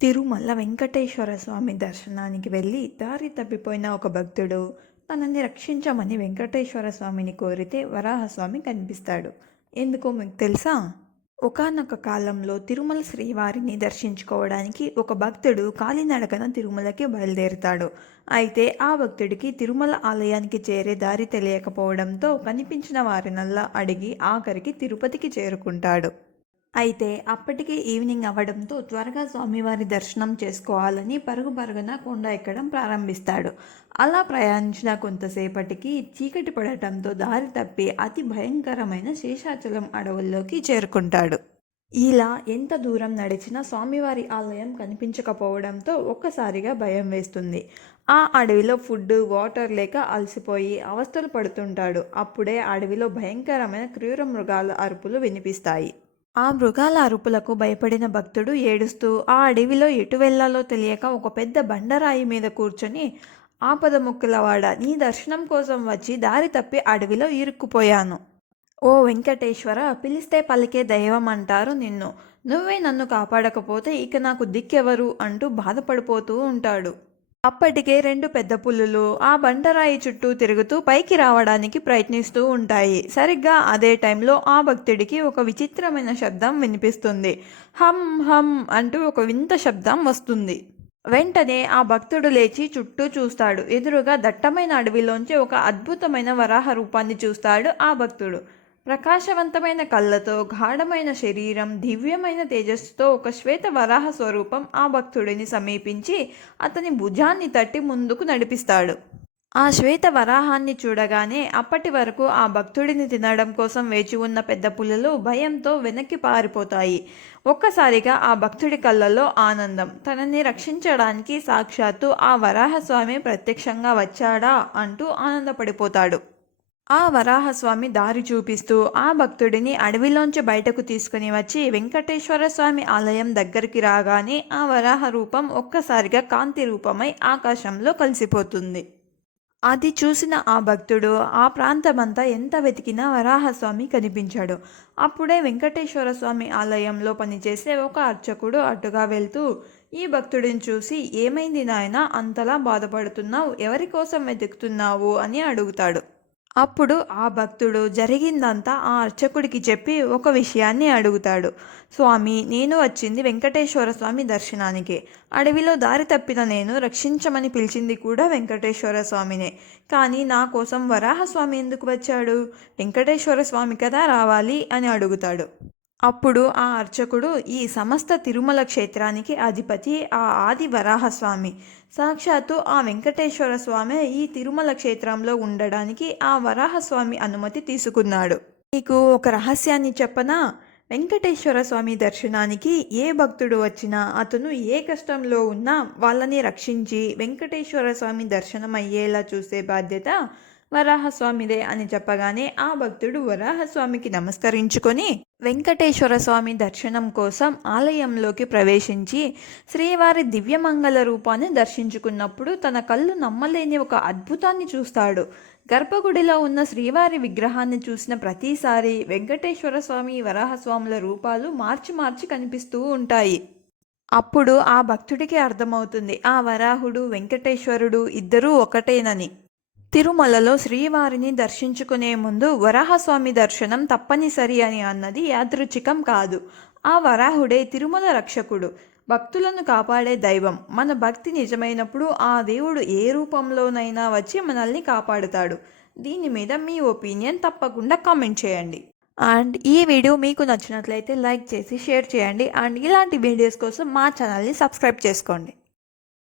తిరుమల వెంకటేశ్వర స్వామి దర్శనానికి వెళ్ళి దారి తప్పిపోయిన ఒక భక్తుడు తనని రక్షించమని వెంకటేశ్వర స్వామిని కోరితే వరాహస్వామి కనిపిస్తాడు. ఎందుకో మీకు తెలుసా? ఒకానొక కాలంలో తిరుమల శ్రీవారిని దర్శించుకోవడానికి ఒక భక్తుడు కాలినడకన తిరుమలకి బయలుదేరుతాడు. అయితే ఆ భక్తుడికి తిరుమల ఆలయానికి చేరే దారి తెలియకపోవడంతో కనిపించిన వారినల్లా అడిగి ఆఖరికి తిరుపతికి చేరుకుంటాడు. అయితే అప్పటికే ఈవినింగ్ అవ్వడంతో త్వరగా స్వామివారి దర్శనం చేసుకోవాలని పరుగు పరుగున కొండ ఎక్కడం ప్రారంభిస్తాడు. అలా ప్రయాణించిన కొంతసేపటికి చీకటి పడటంతో దారి తప్పి అతి భయంకరమైన శేషాచలం అడవుల్లోకి చేరుకుంటాడు. ఇలా ఎంత దూరం నడిచినా స్వామివారి ఆలయం కనిపించకపోవడంతో ఒక్కసారిగా భయం వేస్తుంది. ఆ అడవిలో ఫుడ్ వాటర్ లేక అలసిపోయి అవస్థలు పడుతుంటాడు. అప్పుడే అడవిలో భయంకరమైన క్రూర మృగాల అరుపులు వినిపిస్తాయి. ఆ మృగాల అరుపులకు భయపడిన భక్తుడు ఏడుస్తూ ఆ అడవిలో ఎటు వెళ్లాలో తెలియక ఒక పెద్ద బండరాయి మీద కూర్చొని, ఆపదముక్కులవాడ, నీ దర్శనం కోసం వచ్చి దారి తప్పి అడవిలో ఇరుక్కుపోయాను. ఓ వెంకటేశ్వర, పిలిస్తే పలికే దైవం అంటారు నిన్ను. నువ్వే నన్ను కాపాడకపోతే ఇక నాకు దిక్కెవరు అంటూ బాధపడిపోతూ ఉంటాడు. అప్పటికే రెండు పెద్ద పులులు ఆ బండరాయి చుట్టూ తిరుగుతూ పైకి రావడానికి ప్రయత్నిస్తూ ఉంటాయి. సరిగ్గా అదే టైంలో ఆ భక్తుడికి ఒక విచిత్రమైన శబ్దం వినిపిస్తుంది. హమ్ హమ్ అంటూ ఒక వింత శబ్దం వస్తుంది. వెంటనే ఆ భక్తుడు లేచి చుట్టూ చూస్తాడు. ఎదురుగా దట్టమైన అడవిలోంచి ఒక అద్భుతమైన వరాహ రూపాన్ని చూస్తాడు ఆ భక్తుడు. ప్రకాశవంతమైన కళ్ళతో, గాఢమైన శరీరం, దివ్యమైన తేజస్సుతో ఒక శ్వేత వరాహ స్వరూపం ఆ భక్తుడిని సమీపించి అతని భుజాన్ని తట్టి ముందుకు నడిపిస్తాడు. ఆ శ్వేత వరాహాన్ని చూడగానే అప్పటి వరకు ఆ భక్తుడిని తినడం కోసం వేచి ఉన్న పెద్ద పులులు భయంతో వెనక్కి పారిపోతాయి. ఒక్కసారిగా ఆ భక్తుడి కళ్ళల్లో ఆనందం. తనని రక్షించడానికి సాక్షాత్తు ఆ వరాహస్వామి ప్రత్యక్షంగా వచ్చాడా అంటూ ఆనందపడిపోతాడు. ఆ వరాహస్వామి దారి చూపిస్తూ ఆ భక్తుడిని అడవిలోంచి బయటకు తీసుకుని వచ్చి వెంకటేశ్వర స్వామి ఆలయం దగ్గరికి రాగానే ఆ వరాహ రూపం ఒక్కసారిగా కాంతి రూపమై ఆకాశంలో కలిసిపోతుంది. అది చూసిన ఆ భక్తుడు ఆ ప్రాంతమంతా ఎంత వెతికినా వరాహస్వామి కనిపించాడు. అప్పుడే వెంకటేశ్వర స్వామి ఆలయంలో పనిచేసే ఒక అర్చకుడు అటుగా వెళ్తూ ఈ భక్తుడిని చూసి, ఏమైంది నాయనా, అంతలా బాధపడుతున్నావు, ఎవరి కోసం వెతుకుతున్నావు అని అడుగుతాడు. అప్పుడు ఆ భక్తుడు జరిగిందంతా ఆ అర్చకుడికి చెప్పి ఒక విషయాన్ని అడుగుతాడు. స్వామి, నేను వచ్చింది వెంకటేశ్వర స్వామి దర్శనానికి. అడవిలో దారి తప్పిన నేను రక్షించమని పిలిచింది కూడా వెంకటేశ్వర స్వామినే. కానీ నా కోసం వరాహస్వామి ఎందుకు వచ్చాడు? వెంకటేశ్వర స్వామి కదా రావాలి అని అడుగుతాడు. అప్పుడు ఆ అర్చకుడు, ఈ సమస్త తిరుమల క్షేత్రానికి అధిపతి ఆ ఆది వరాహస్వామి. సాక్షాత్తు ఆ వెంకటేశ్వర స్వామి ఈ తిరుమల క్షేత్రంలో ఉండడానికి ఆ వరాహస్వామి అనుమతి తీసుకున్నాడు. నీకు ఒక రహస్యాన్ని చెప్పనా? వెంకటేశ్వర స్వామి దర్శనానికి ఏ భక్తుడు వచ్చినా అతను ఏ కష్టంలో ఉన్నా వాళ్ళని రక్షించి వెంకటేశ్వర స్వామి దర్శనం అయ్యేలా చూసే బాధ్యత వరాహస్వామిదే అని చెప్పగానే ఆ భక్తుడు వరాహస్వామికి నమస్కరించుకొని వెంకటేశ్వర స్వామి దర్శనం కోసం ఆలయంలోకి ప్రవేశించి శ్రీవారి దివ్యమంగళ రూపాన్ని దర్శించుకున్నప్పుడు తన కళ్ళు నమ్మలేని ఒక అద్భుతాన్ని చూస్తాడు. గర్భగుడిలో ఉన్న శ్రీవారి విగ్రహాన్ని చూసిన ప్రతిసారి వెంకటేశ్వర స్వామి వరాహస్వాముల రూపాలు మార్చి మార్చి కనిపిస్తూ ఉంటాయి. అప్పుడు ఆ భక్తుడికి అర్థమవుతుంది, ఆ వరాహుడు వెంకటేశ్వరుడు ఇద్దరూ ఒకటేనని. తిరుమలలో శ్రీవారిని దర్శించుకునే ముందు వరాహస్వామి దర్శనం తప్పనిసరి అని అన్నది యాదృచ్ఛికం కాదు. ఆ వరాహుడే తిరుమల రక్షకుడు, భక్తులను కాపాడే దైవం. మన భక్తి నిజమైనప్పుడు ఆ దేవుడు ఏ రూపంలోనైనా వచ్చి మనల్ని కాపాడుతాడు. దీని మీద మీ ఒపీనియన్ తప్పకుండా కామెంట్ చేయండి. అండ్ ఈ వీడియో మీకు నచ్చినట్లయితే లైక్ చేసి షేర్ చేయండి. అండ్ ఇలాంటి వీడియోస్ కోసం మా ఛానల్ని సబ్స్క్రైబ్ చేసుకోండి.